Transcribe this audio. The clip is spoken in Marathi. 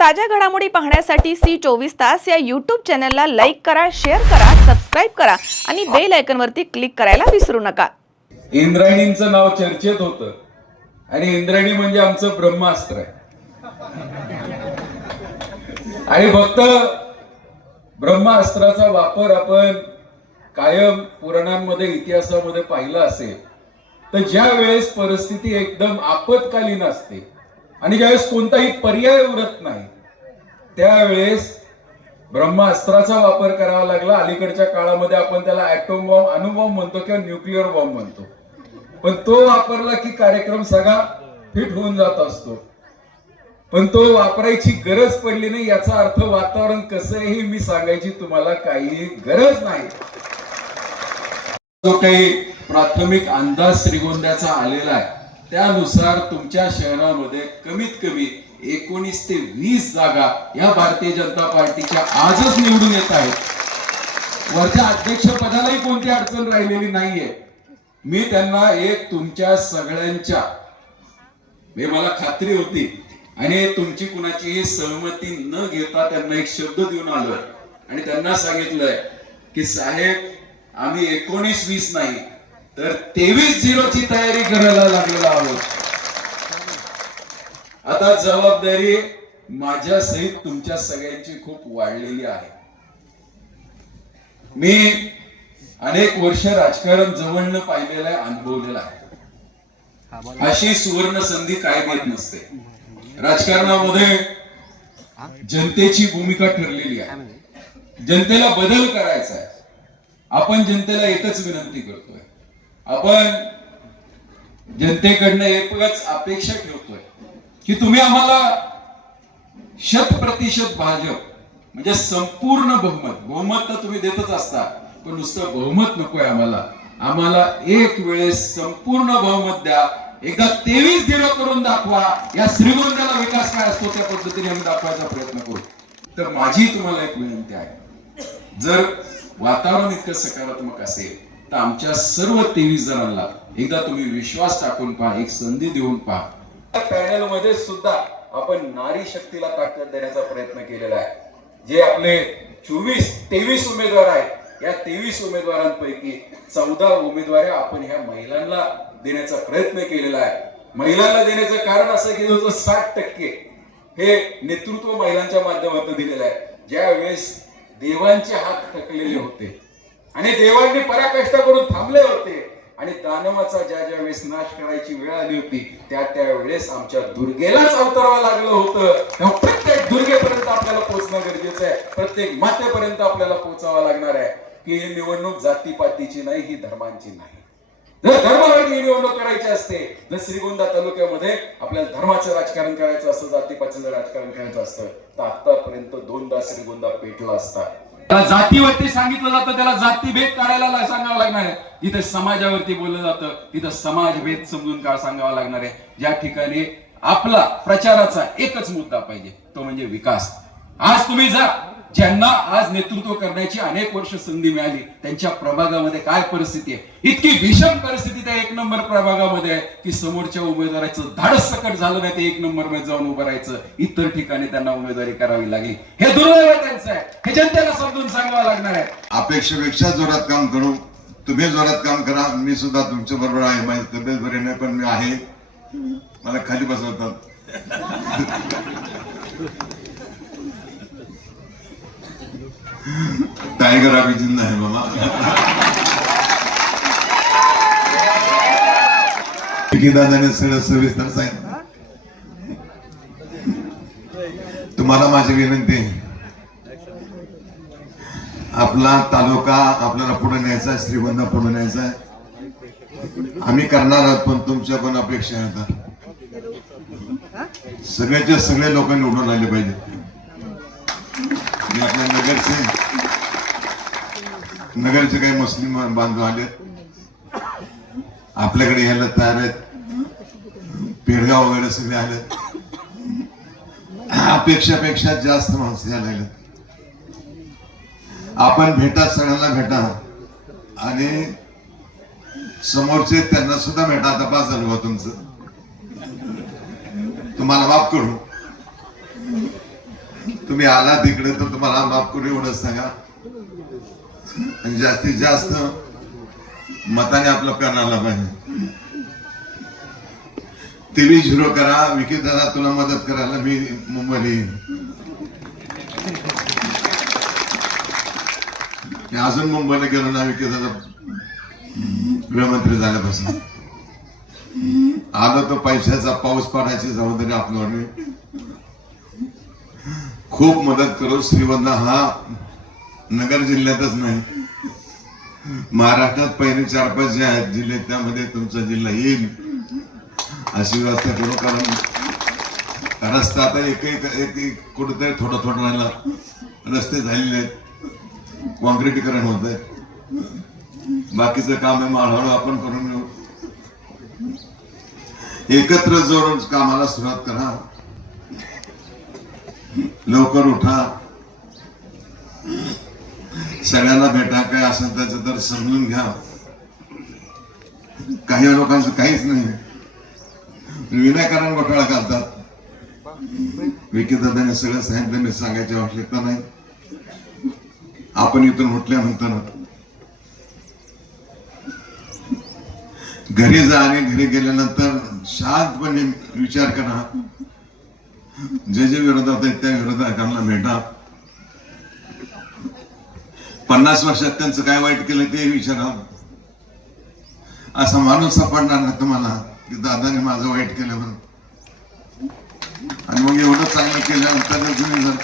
ताज्या घडामोडी पाहण्यासाठी सी चोवीस तास या यूट्यूब चॅनलला लाईक करा शेअर करा सबस्क्राईब करा आणि बेल आयकॉनवरती क्लिक करायला विसरू नका. इंद्रायणींचं नाव चर्चेत होतं. आणि इंद्रायणी म्हणजे आमचं ब्रह्मास्त्र आहे. आणि फक्त ब्रह्मास्त्राचा वापर आपण कायम पुराणांमध्ये इतिहासामध्ये पाहिला असेल तर ज्या वेळेस परिस्थिती एकदम आपत्कालीन असते आणि ज्यावेळेस कोणताही पर्याय उरत नाही त्यावेळेस ब्रह्मास्त्राचा वापर करावा लागला. अलीकडच्या काळामध्ये आपण त्याला ऍटोम बॉम्ब अणुबॉम्ब म्हणतो किंवा न्यूक्लिअर बॉम्ब म्हणतो. पण तो वापरला की कार्यक्रम सगळा फिट होऊन जात असतो. पण तो वापरायची गरज पडली नाही याचा अर्थ वातावरण कसं आहे हे मी सांगायची तुम्हाला काही गरज नाही. जो काही प्राथमिक अंदाज श्रीगोंद्याचा आलेला आहे त्यानुसार तुमच्या शहरामध्ये कमीत कमी एकोणीस ते वीस जागा या भारतीय जनता पार्टीच्या आजच निवडून येत आहेत. वरच्या अध्यक्षपदालाही कोणती अडचण राहिलेली नाहीये. मी त्यांना एक तुमच्या सगळ्यांच्या हे मला खात्री होती आणि तुमची कुणाचीही सहमती न घेता त्यांना एक शब्द देऊन आलोय. आणि त्यांना सांगितलंय की साहेब आम्ही एकोणीस वीस नाही तर तेवीस झिरोची तयारी करायला लागलेला आहोत. आता जबाबदारी माझ्या सहित तुमच्या सगळ्यांची खूप वाढलेली आहे. मी अनेक वर्ष राजकारण जवळनं पाहिलेलं आहे अनुभवलेलं आहे. अशी सुवर्ण संधी काय देत नसते. राजकारणामध्ये जनतेची भूमिका ठरलेली आहे. जनतेला बदल करायचा आहे. आपण जनतेला एकच विनंती करतोय. आपण जनतेकडनं एकच अपेक्षा ठेवतोय की तुम्ही आम्हाला शत प्रतिशत भाजप म्हणजे संपूर्ण बहुमत बहुमत तर तुम्ही देतच असता पण नुसतं बहुमत नकोय आम्हाला. आम्हाला एक वेळेस संपूर्ण बहुमत द्या. एकदा तेवीस झिरो करून दाखवा. या श्रीगोंद्याला विकास काय असतो त्या पद्धतीने आम्ही दाखवायचा प्रयत्न करू. तर माझी तुम्हाला एक विनंती आहे. जर वातावरण इतकं सकारात्मक असेल तर आमच्या सर्व तेवीस जणांना एकदा तुम्ही विश्वास टाकून पहा एक संधी देऊन पहा. पॅनलमध्ये सुद्धा आपण नारी शक्तीला ताकद देण्याचा प्रयत्न केलेला आहे. जे आपले चोवीस तेवीस उमेदवार आहेत या तेवीस उमेदवारांपैकी चौदा उमेदवार आपण ह्या महिलांना देण्याचा प्रयत्न केलेला आहे. महिलांना देण्याचं कारण असं की जवळजवळ साठ टक्के हे नेतृत्व महिलांच्या माध्यमातून दिलेलं आहे. ज्या वेळेस देवांचे हात थकलेले होते आणि देवांनी पराकष्ट करून थांबले होते. आणि दानवाचा ज्या ज्या वेळेस नाश करायची वेळ आली होती त्या त्या वेळेस आमच्या दुर्गेलाच अवतरावं लागलं होतं. प्रत्येक दुर्गेपर्यंत आपल्याला पोहोचणं गरजेचं आहे. प्रत्येक मातेपर्यंत आपल्याला पोहोचावं लागणार आहे. की ही निवडणूक जातीपातीची नाही ही धर्मांची नाही. जर धर्मावरती निवडणूक करायची असते जर श्रीगोंदा तालुक्यामध्ये आपल्याला धर्माचं राजकारण करायचं असतं जातीपातीचं राजकारण करायचं असतं तर आतापर्यंत दोनदा श्रीगोंदा पेटला असता. त्याला जातीवरती सांगितलं जातं त्याला जातीभेद काढायला सांगावं लागणार आहे. तिथं समाजावरती बोललं जातं तिथं समाजभेद समजून का सांगावा लागणार आहे? ज्या ठिकाणी आपला प्रचाराचा एकच मुद्दा पाहिजे तो म्हणजे विकास. आज तुम्ही जा ज्यांना आज नेतृत्व करण्याची अनेक वर्ष संधी मिळाली त्यांच्या प्रभागामध्ये काय परिस्थिती आहे? इतकी भीषण परिस्थिती त्या एक नंबर प्रभागामध्ये आहे की समोरच्या उमेदवाराचं धाडस सकट झालं नाही ते एक नंबरमध्ये जाऊन उभं राहायचं. इतर ठिकाणी त्यांना उमेदवारी करावी लागली. हे दुर्दैव त्यांचं आहे. हे जनतेला समजून सांगावं लागणार आहे. अपेक्षेपेक्षा जोरात काम करू. तुम्ही जोरात काम करा. मी सुद्धा तुमच्या बरोबर आहे. माझी तब्येत बरी नाही पण मी आहे. मला खाली बसवतात. टायगर अभी जिंदा है मामा दादाने सगळं सविस्तर सांगितलं तुम्हाला माझी विनंती आहे. आपला तालुका आपल्याला पुढे न्यायचा आहे पुढे न्यायचा आहे. आम्ही करणार आहोत पण तुमच्या पण अपेक्षा आहेत सगळ्याच्या सगळे लोक निवडून आले पाहिजे. आणि आपल्या नगरचे. नगरचे काही मुस्लिम बांधव आले आपल्याकडे यायला तयार आहेत. पेडगाव वगैरे सगळे आले अपेक्षापेक्षा जास्त माणसं यायला आपण भेटा सगळ्यांना भेटा. आणि समोरचे त्यांना सुद्धा भेटा. तपास झालं तुमचं. तुम्हाला माफ करू. तुम्ही आला तिकडे तर तुम्हाला माफ करू एवढंच सांगा. आणि जास्तीत जास्त मताने आपलं आला पाहिजे. टीव्ही झिरो करा विकी दादा तुला मदत करायला मी मुंबईला येईन. अजून मुंबईला गेलो ना विकी दादा गृहमंत्री झाल्यापासून. आलो तो पैशाचा पाऊस पडायची जबाबदारी आपल्यावर खूप मदत करू श्रीवंत. हा नगर जिल्ह्यातच नाही. महाराष्ट्रात पहिले चार पाच जे आहेत जिल्हे त्यामध्ये तुमचा जिल्हा येईल. अशी व्यवस्था करू कारण रस्ता आता एक एक एक एक कुठेतरी थोडं थोडं राहिला. रस्ते झालेले आहेत. कॉन्क्रिटीकरण होत आहे बाकीचं काम आहे हळूहळू आपण करून घेऊ. एकत्र जोडून कामाला सुरुवात करा. लवकर उठा. सगळ्यांना भेटा काय असेल त्याचं तर समजून घ्या. काही लोकांचं काहीच नाही. विनाकारण घोटाळा घालतात. विकी दादाने सगळं सांगितलं मी सांगायची आवश्यकता नाही? आपण इथून उठल्यानंतर घरी जा आणि घरी गेल्यानंतर शांतपणे विचार करा. जे जे विरोधात आहेत त्या विरोधकांना भेटा. पन्नास वर्षात त्यांचं काय वाईट केलं ते विचारा. असा माणूस सापडणार ना तुम्हाला की दादाने माझं वाईट केलं म्हणून. आणि मग एवढं चांगलं केल्यानंतर तुम्ही जर